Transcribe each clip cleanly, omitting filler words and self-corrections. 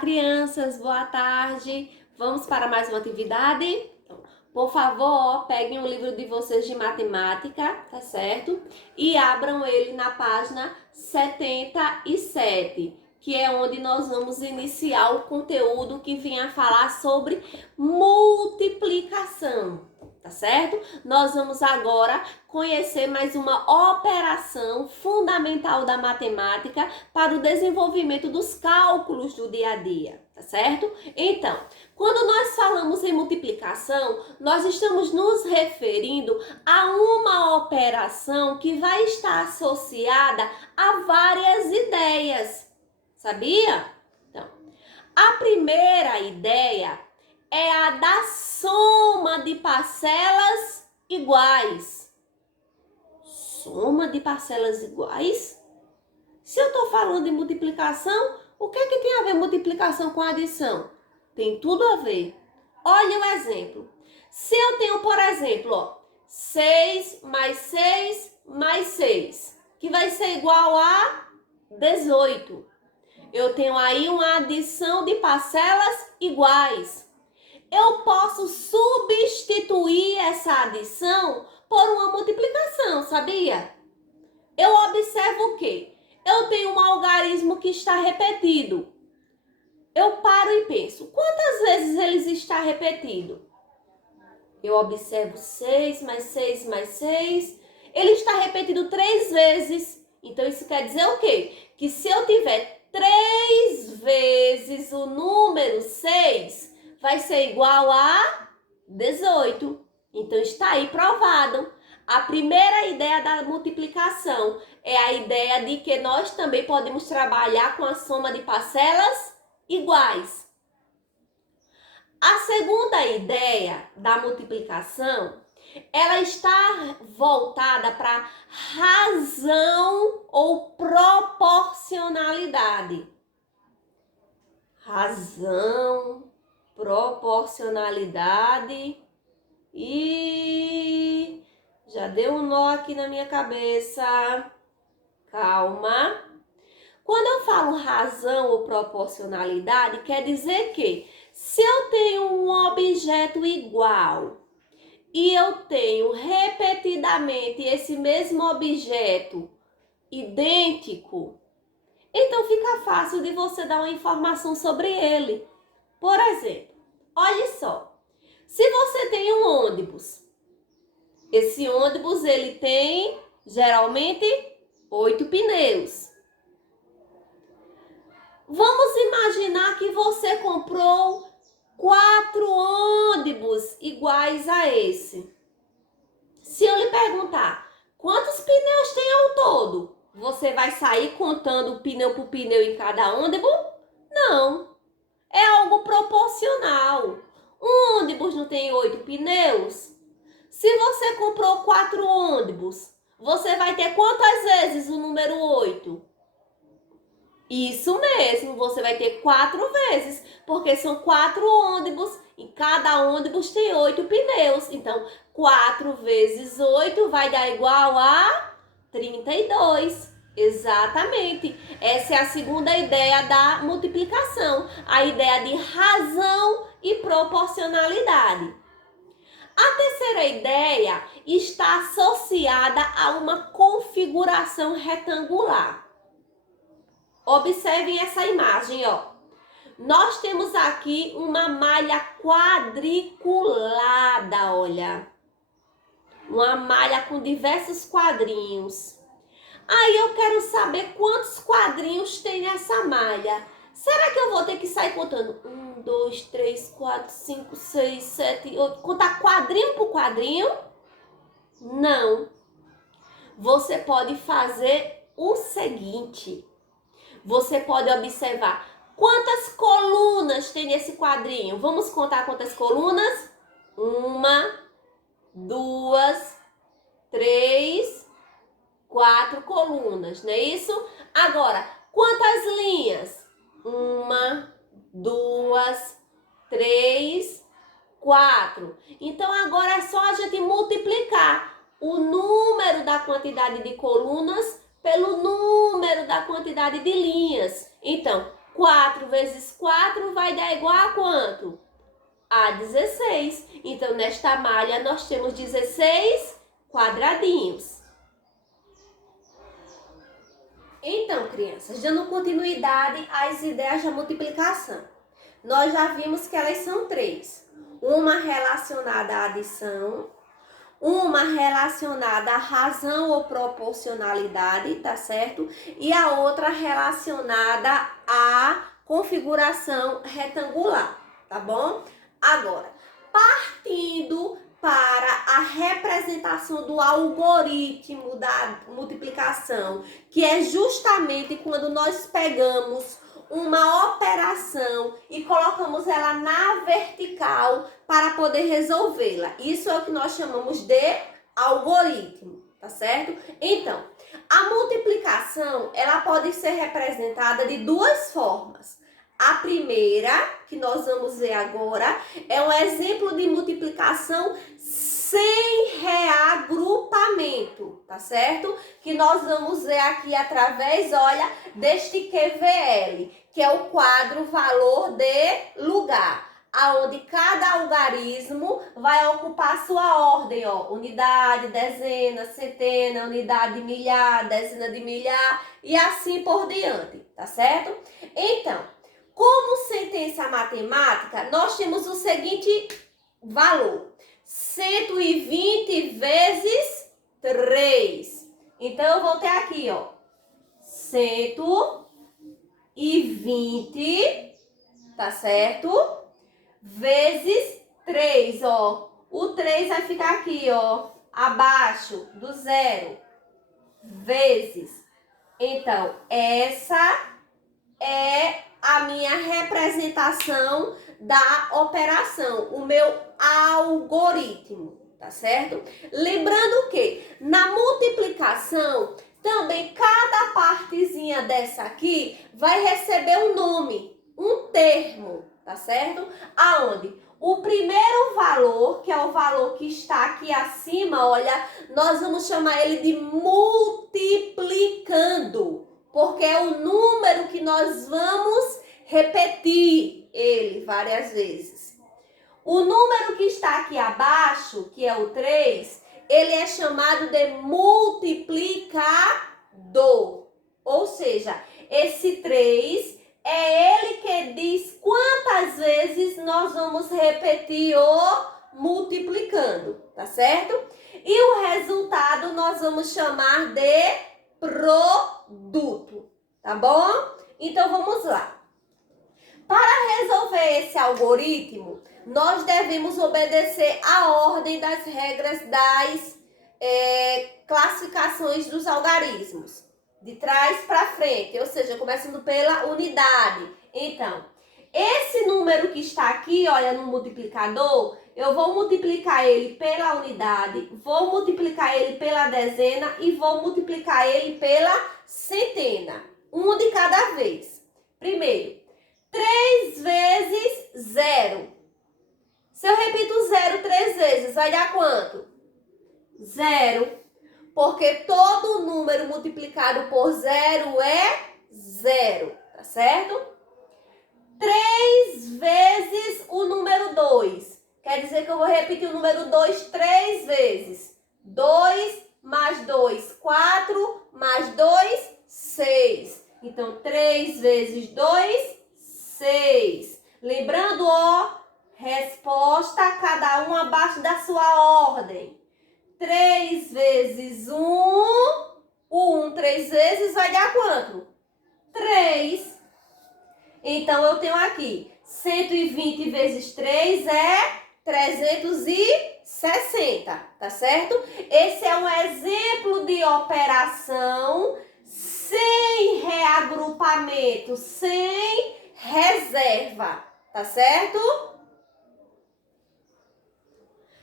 crianças, boa tarde. Vamos para mais uma atividade? Então, por favor, peguem o livro de vocês de matemática, tá certo? E abram ele na página 77, que é onde nós vamos iniciar o conteúdo que vem a falar sobre multiplicação, tá certo? Nós vamos agora conhecer mais uma operação fundamental da matemática para o desenvolvimento dos cálculos do dia a dia, tá certo? Então, quando nós falamos em multiplicação, nós estamos nos referindo a uma operação que vai estar associada a várias ideias, sabia? Então, a primeira ideia é a da soma de parcelas iguais. Soma de parcelas iguais? Se eu estou falando de multiplicação, o que é que tem a ver multiplicação com adição? Tem tudo a ver. Olha o exemplo. Se eu tenho, por exemplo, ó, 6 mais 6 mais 6, que vai ser igual a 18. Eu tenho aí uma adição de parcelas iguais. Eu posso substituir essa adição por uma multiplicação, sabia? Eu observo o quê? Eu tenho um algarismo que está repetido. Eu paro e penso, quantas vezes ele está repetido? Eu observo 6 mais 6 mais 6. Ele está repetido 3 vezes. Então, isso quer dizer o quê? Que se eu tiver 3 vezes o número 6, vai ser igual a 18. Então, está aí provado. A primeira ideia da multiplicação é a ideia de que nós também podemos trabalhar com a soma de parcelas iguais. A segunda ideia da multiplicação, ela está voltada para razão ou proporcionalidade. Razão, proporcionalidade e já deu um nó aqui na minha cabeça. Calma. Quando eu falo razão ou proporcionalidade, quer dizer que se eu tenho um objeto igual e eu tenho repetidamente esse mesmo objeto idêntico, então fica fácil de você dar uma informação sobre ele. Por exemplo, olha só, se você tem um ônibus, esse ônibus ele tem geralmente 8 pneus. Vamos imaginar que você comprou 4 ônibus iguais a esse. Se eu lhe perguntar, quantos pneus tem ao todo? Você vai sair contando pneu por pneu em cada ônibus? Não. É algo proporcional. Um ônibus não tem 8 pneus? Se você comprou 4 ônibus, você vai ter quantas vezes o número 8? Isso mesmo, você vai ter 4 vezes, porque são 4 ônibus e cada ônibus tem 8 pneus. Então, 4 vezes 8 vai dar igual a 32. Exatamente. Essa é a segunda ideia da multiplicação, a ideia de razão e proporcionalidade. A terceira ideia está associada a uma configuração retangular. Observem essa imagem, ó. Nós temos aqui uma malha quadriculada, olha. Uma malha com diversos quadrinhos. Aí eu quero saber quantos quadrinhos tem nessa malha. Será que eu vou ter que sair contando? 1, 2, 3, 4, 5, 6, 7, 8. Contar quadrinho por quadrinho? Não. Você pode fazer o seguinte. Você pode observar quantas colunas tem nesse quadrinho. Vamos contar quantas colunas? 1, 2, 3, 4 colunas, não é isso? Agora, quantas linhas? 1, 2, 3, 4. Então, agora é só a gente multiplicar o número da quantidade de colunas pelo número da quantidade de linhas. Então, 4 vezes 4 vai dar igual a quanto? A 16. Então, nesta malha, nós temos 16 quadradinhos. Então, crianças, dando continuidade às ideias da multiplicação. Nós já vimos que elas são três. Uma relacionada à adição, uma relacionada à razão ou proporcionalidade, tá certo? E a outra relacionada à configuração retangular, tá bom? Agora, partindo para a representação do algoritmo da multiplicação, que é justamente quando nós pegamos uma operação e colocamos ela na vertical para poder resolvê-la. Isso é o que nós chamamos de algoritmo, tá certo? Então, a multiplicação, ela pode ser representada de duas formas. A primeira, que nós vamos ver agora, é um exemplo de multiplicação sem reagrupamento, tá certo? Que nós vamos ver aqui através, olha, deste QVL, que é o quadro valor de lugar, aonde cada algarismo vai ocupar sua ordem, ó, unidade, dezena, centena, unidade, milhar, dezena de milhar e assim por diante, tá certo? Então, como sentença matemática, nós temos o seguinte valor: 120 vezes 3. Então, eu vou ter aqui, ó, 120, tá certo? Vezes 3, ó. O 3 vai ficar aqui, ó, abaixo do zero. Vezes. Então, essa é a minha representação da operação, o meu algoritmo, tá certo? Lembrando que na multiplicação, também cada partezinha dessa aqui vai receber um nome, um termo, tá certo? Aonde o primeiro valor, que é o valor que está aqui acima, olha, nós vamos chamar ele de multiplicando, porque é o número que nós vamos repetir ele várias vezes. O número que está aqui abaixo, que é o 3, ele é chamado de multiplicador. Ou seja, esse 3 é ele que diz quantas vezes nós vamos repetir o multiplicando, tá certo? E o resultado nós vamos chamar de produto, tá bom? Então, vamos lá. Para resolver esse algoritmo, nós devemos obedecer a ordem das regras das classificações dos algarismos, de trás para frente, ou seja, começando pela unidade. Então, esse número que está aqui, olha, no multiplicador, eu vou multiplicar ele pela unidade, vou multiplicar ele pela dezena e vou multiplicar ele pela centena. Um de cada vez. Primeiro, 3 vezes 0. Se eu repito 0 3 vezes, vai dar quanto? 0. Porque todo número multiplicado por 0 é 0, tá certo? 3 vezes o número 2. Quer dizer que eu vou repetir o número 2 3 vezes. 2 mais 2, 4, mais 2, 6. Então, 3 vezes 2, 6. Lembrando, ó, resposta cada um abaixo da sua ordem. 3 vezes 1, o 1 3 vezes vai dar quanto? 3. Então, eu tenho aqui 120 vezes 3 é 360, tá certo? Esse é um exemplo de operação sem reagrupamento, sem reserva, tá certo?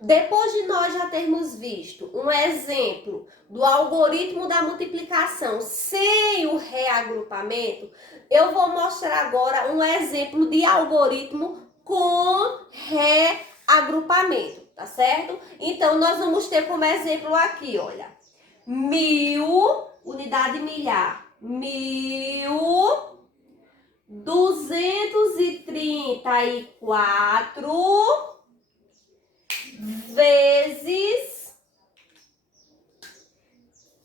Depois de nós já termos visto um exemplo do algoritmo da multiplicação sem o reagrupamento, eu vou mostrar agora um exemplo de algoritmo com reagrupamento, tá certo? Então, nós vamos ter como exemplo aqui, olha, 1000, unidade milhar, 1000 234 vezes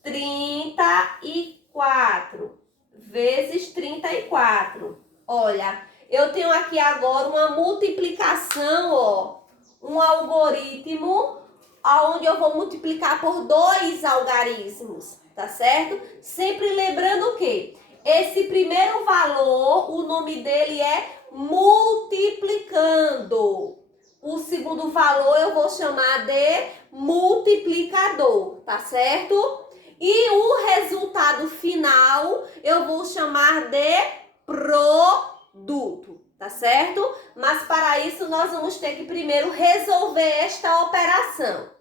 34 vezes 34. Olha, eu tenho aqui agora uma multiplicação, ó, um algoritmo onde eu vou multiplicar por 2 algarismos, tá certo? Sempre lembrando que esse primeiro valor, o nome dele é multiplicando. O segundo valor eu vou chamar de multiplicador, tá certo? E o resultado final eu vou chamar de produto, tá certo? Mas para isso nós vamos ter que primeiro resolver esta operação.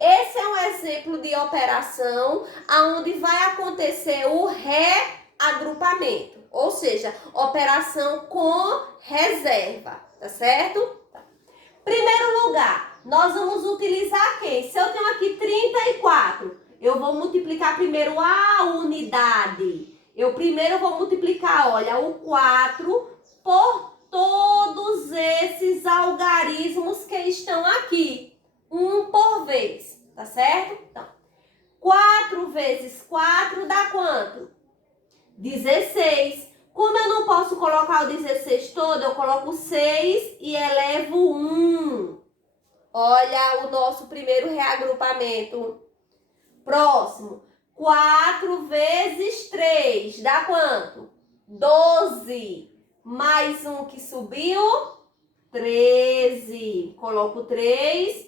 Esse é um exemplo de operação onde vai acontecer o reagrupamento, ou seja, operação com reserva, tá certo? Primeiro lugar, nós vamos utilizar quem? Se eu tenho aqui 34, eu vou multiplicar primeiro a unidade. Eu primeiro vou multiplicar, olha, o 4 por todos esses algarismos que estão aqui. Um por vez, tá certo? Então, 4 vezes 4 dá quanto? 16. Como eu não posso colocar o 16 todo, eu coloco 6 e elevo 1. Olha o nosso primeiro reagrupamento. Próximo. 4 vezes 3 dá quanto? 12. Mais um que subiu, 13. Coloco 3,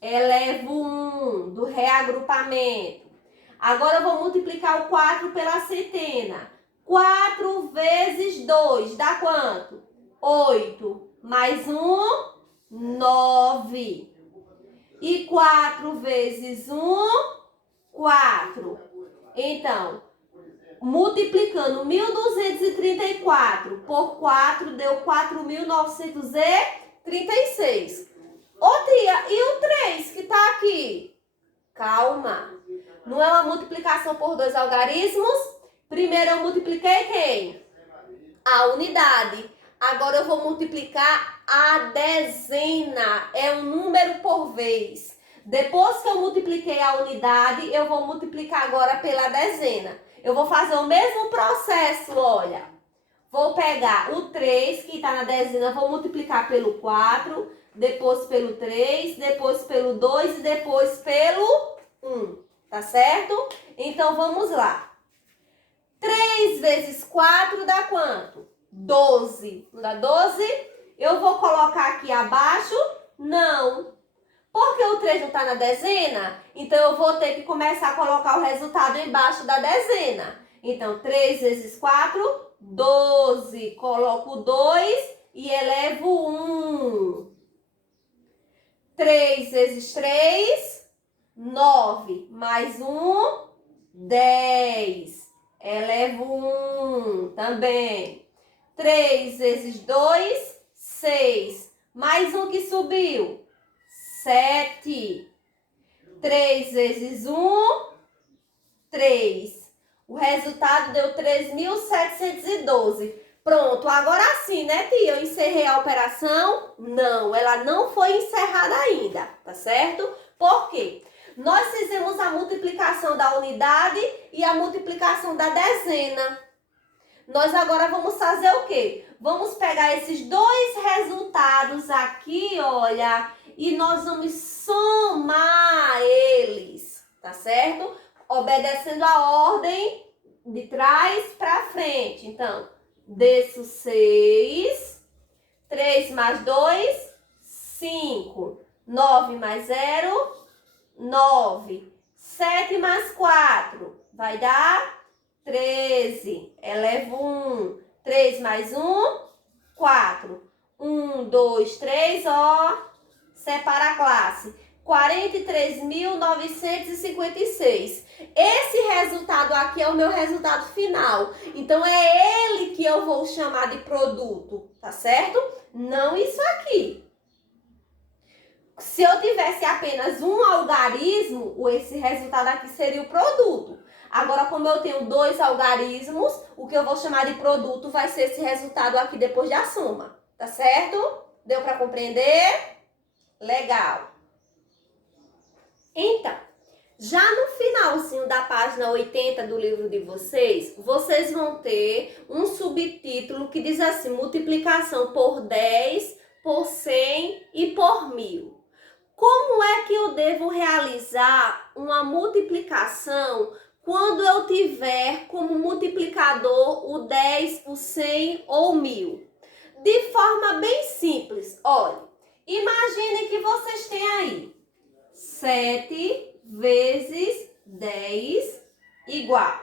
elevo 1 do reagrupamento. Agora eu vou multiplicar o 4 pela centena. 4 vezes 2 dá quanto? 8. Mais 1, 9. E 4 vezes 1, 4. Então, multiplicando 1.234 por 4 deu 4.936. Ô tia, e o 3 que tá aqui? Calma. Não é uma multiplicação por 2 algarismos? Primeiro eu multipliquei quem? A unidade. Agora eu vou multiplicar a dezena. É um número por vez. Depois que eu multipliquei a unidade, eu vou multiplicar agora pela dezena. Eu vou fazer o mesmo processo, olha. Vou pegar o 3, que está na dezena, vou multiplicar pelo 4, depois pelo 3, depois pelo 2 e depois pelo 1. Tá certo? Então, vamos lá. 3 vezes 4 dá quanto? 12. Não dá 12? Eu vou colocar aqui abaixo? Não. Porque o 3 não está na dezena, então eu vou ter que começar a colocar o resultado embaixo da dezena. Então, 3 vezes 4, 12. Coloco 2 e elevo 1. 3 vezes 3, 9. Mais 1, 10. Elevo 1 também. 3 vezes 2, 6. Mais um que subiu. 7. 3 vezes 1, 3. O resultado deu 3.712. Pronto, agora sim, né, tia? Eu encerrei a operação? Não, ela não foi encerrada ainda, tá certo? Por quê? Nós fizemos a multiplicação da unidade e a multiplicação da dezena. Nós agora vamos fazer o quê? Vamos pegar esses dois resultados aqui, olha, e nós vamos somar eles, tá certo? Obedecendo a ordem de trás para frente. Então, desço 6, 3 mais 2, 5, 9 mais 0, 9, 7 mais 4, vai dar 13, elevo 1, 3 mais 1, 4, 1, 2, 3, ó, separa a classe, 43.956. Esse resultado aqui é o meu resultado final, então é ele que eu vou chamar de produto, tá certo? Não isso aqui. Se eu tivesse apenas um algarismo, esse resultado aqui seria o produto. Agora, como eu tenho dois algarismos, o que eu vou chamar de produto vai ser esse resultado aqui depois da soma. Tá certo? Deu para compreender? Legal. Então, já no finalzinho da página 80 do livro de vocês, vocês vão ter um subtítulo que diz assim, multiplicação por 10, por 100 e por 1000. Como é que eu devo realizar uma multiplicação quando eu tiver como multiplicador o 10, o 100 ou o 1000? De forma bem simples, olha, imaginem que vocês têm aí 7 vezes 10 igual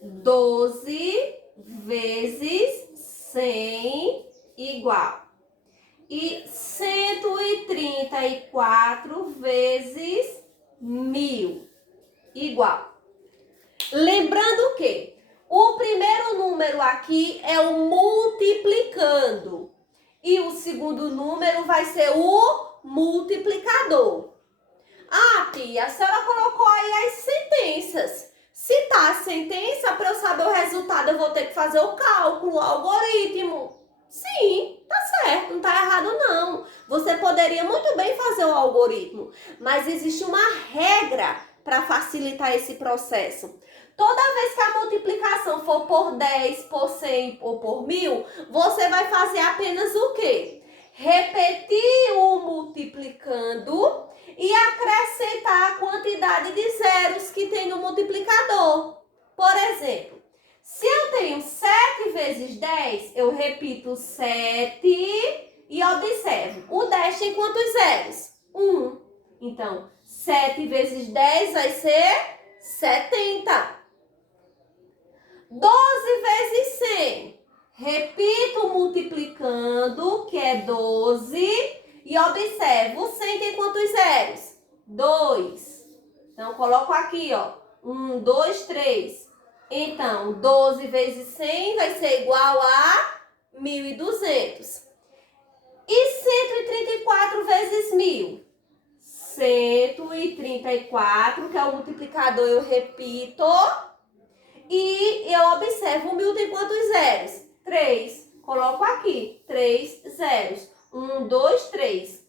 12 vezes 100 igual e 134 vezes 1000 igual. Lembrando que o primeiro número aqui é o multiplicando e o segundo número vai ser o multiplicador. Ah, tia, a senhora colocou aí as sentenças. Se tá a sentença, para eu saber o resultado, eu vou ter que fazer o cálculo, o algoritmo. Sim, tá certo, não tá errado não. Você poderia muito bem fazer o algoritmo, mas existe uma regra para facilitar esse processo. Toda vez que a multiplicação for por 10, por 100 ou por 1000, você vai fazer apenas o quê? Repetir o multiplicando e acrescentar a quantidade de zeros que tem no multiplicador. Por exemplo, se eu tenho 7 vezes 10, eu repito 7 e observo. O 10 tem quantos zeros? 1. Então, 7 vezes 10 vai ser 70. 12 vezes 100. Repito multiplicando, que é 12. E observo, o 100 tem quantos zeros? 2. Então, coloco aqui, ó. 1, 2, 3. Então, 12 vezes 100 vai ser igual a 1.200. E 134 vezes 1000? 134, que é o multiplicador, eu repito. E eu observo, o 1000 tem quantos zeros? 3. Coloco aqui, 3 zeros. 1, 2, 3.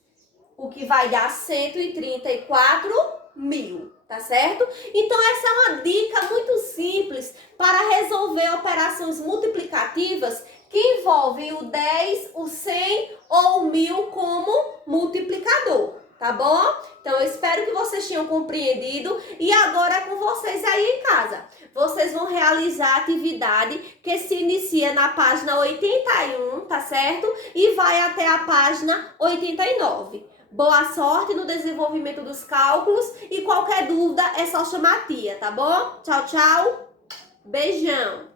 O que vai dar 134.000, tá certo? Então, essa é uma dica muito simples para resolver operações multiplicativas que envolvem o 10, o 100 ou o 1000 como multiplicador, tá bom? Então, eu espero que vocês tenham compreendido e agora é com vocês aí em casa. Vocês vão realizar a atividade que se inicia na página 81, tá certo? E vai até a página 89. Boa sorte no desenvolvimento dos cálculos e qualquer dúvida é só chamar a tia, tá bom? Tchau, tchau. Beijão.